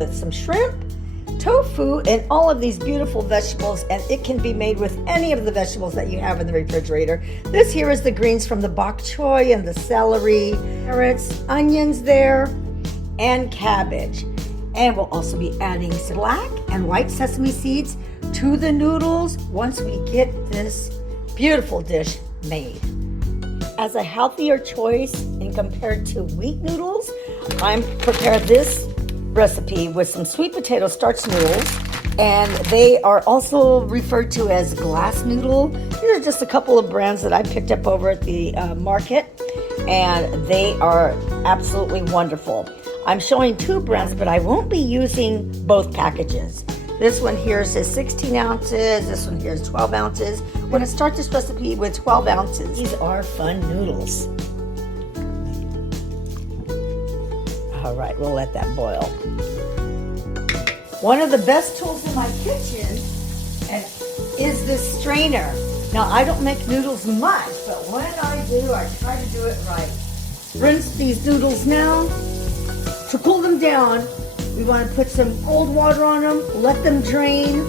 with some shrimp, tofu, and all of these beautiful vegetables, and it can be made with any of the vegetables that you have in the refrigerator. This here is the greens from the bok choy and the celery, carrots, onions there, and cabbage. And we'll also be adding black and white sesame seeds to the noodles once we get this beautiful dish made. As a healthier choice in compared to wheat noodles, I'm prepared this recipe with some sweet potato starch noodles, and they are also referred to as glass noodle. These are just a couple of brands that I picked up over at the market, and they are absolutely wonderful. I'm showing 2 brands, but I won't be using both packages. This one here says 16 ounces, this one here is 12 ounces. I'm going to start this recipe with 12 ounces. These are fun noodles. All right, we'll let that boil. One of the best tools in my kitchen is this strainer. Now, I don't make noodles much, but when I do, I try to do it right. Rinse these noodles now. To cool them down, we want to put some cold water on them, let them drain,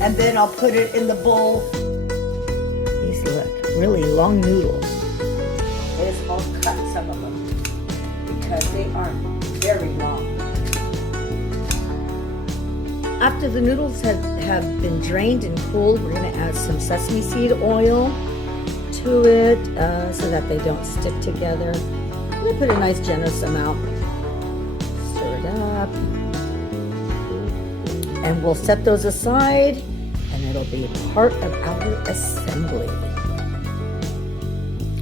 and then I'll put it in the bowl. These look really long noodles. I'll cut some of them because they are very long. After the noodles have been drained and cooled, we're going to add some sesame seed oil to it so that they don't stick together. I'm going to put a nice generous amount. Up, and we'll set those aside, and it'll be part of our assembly.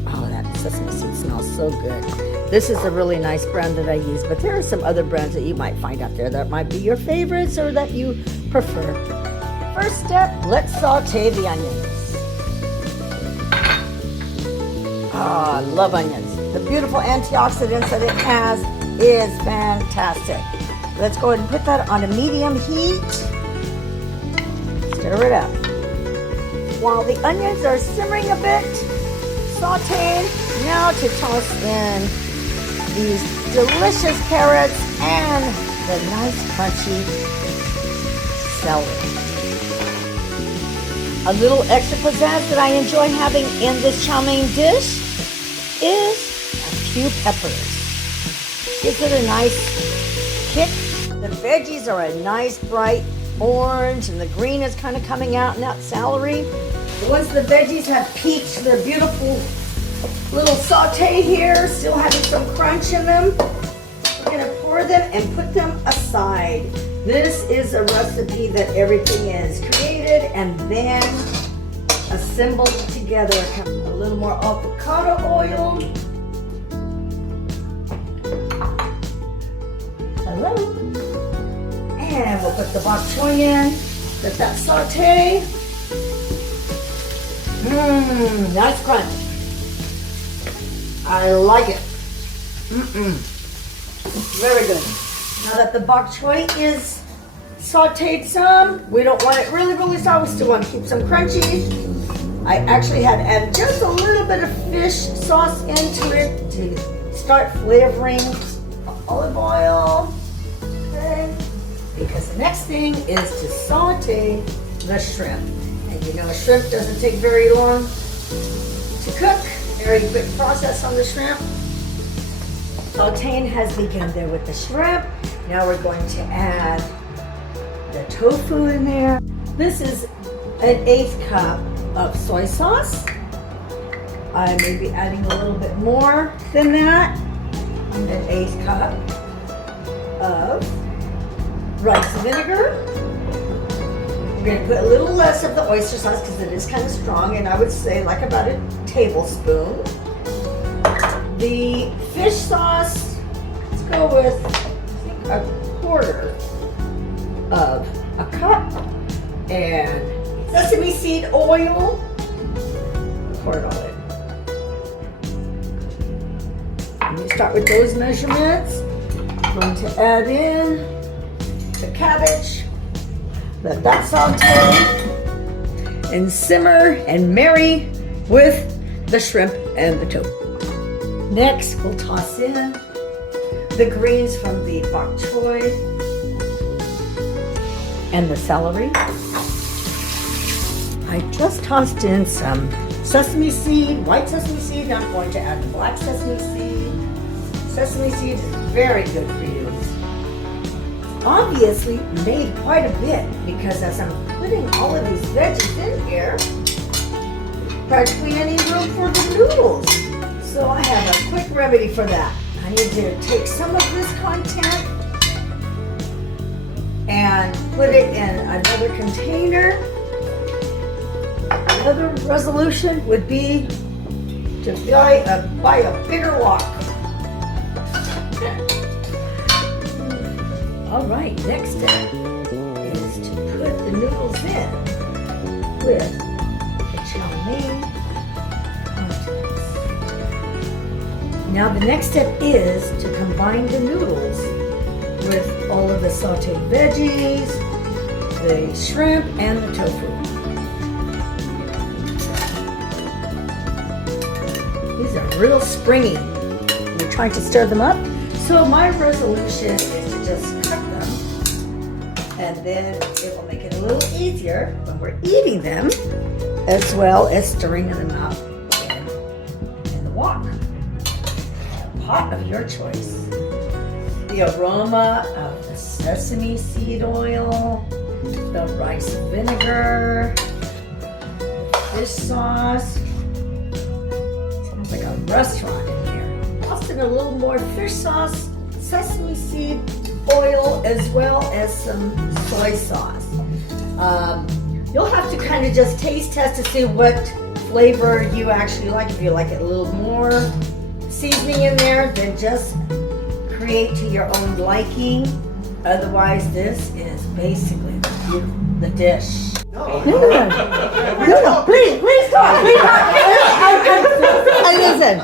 Oh, that sesame seed smells so good. This is a really nice brand that I use, but there are some other brands that you might find out there that might be your favorites or that you prefer. First step, let's saute the onions. Oh, I love onions. The beautiful antioxidants that it has is fantastic. Let's go ahead and put that on a medium heat. Stir it up. While the onions are simmering a bit, sauteing, now to toss in these delicious carrots and the nice crunchy celery. A little extra pizzazz that I enjoy having in this chow mein dish is a few peppers. Gives it a nice kick. The veggies are a nice bright orange, and the green is kind of coming out in that celery. Once the veggies have peaked, they're beautiful little saute here, still having some crunch in them. We're going to pour them and put them aside. This is a recipe that everything is created and then assembled together. A little more avocado oil. Hello. And we'll put the bok choy in. Let that saute. Nice crunch. I like it. Very good. Now that the bok choy is sauteed some, we don't want it really soft. We still want to keep some crunchy. I actually had added just a little bit of fish sauce into it to start flavoring olive oil. Okay. Because the next thing is to saute the shrimp. And you know, shrimp doesn't take very long to cook. Very quick process on the shrimp. Sauteing has begun there with the shrimp. Now we're going to add the tofu in there. This is an 1/8 cup of soy sauce. I may be adding a little bit more than that. An 1/8 cup of rice vinegar. We're going to put a little less of the oyster sauce because it is kind of strong, and I would say like about a tablespoon. The fish sauce, let's go with I think a quarter of a cup, and sesame seed oil, pour it all in. And you start with those measurements. I'm going to add in the cabbage. Let that saute and simmer and marry with the shrimp and the tofu. Next, we'll toss in the greens from the bok choy and the celery. I just tossed in some sesame seed, white sesame seed. Now I'm going to add the black sesame seed. Sesame seed is very good for you. Obviously made quite a bit because as I'm putting all of these veggies in here, practically any room for the noodles. So I have a quick remedy for that. I need to take some of this content and put it in another container. Another resolution would be to buy a bigger wok. All right, next step is to put the noodles in with the chow mein contents. Now the next step is to combine the noodles with all of the sauteed veggies, the shrimp, and the tofu. These are real springy. You're trying to stir them up. So my resolution is to just cut them, and then it will make it a little easier when we're eating them, as well as stirring them up in the wok. A pot of your choice. The aroma of the sesame seed oil, the rice vinegar, fish sauce. Sounds like a restaurant in here. Toss in a little more fish sauce, sesame seed oil, as well as some soy sauce. You'll have to kind of just taste test to see what flavor you actually like. If you like it a little more seasoning in there, then just create to your own liking. Otherwise, this is basically the dish. No, please talk. Please talk. Listen,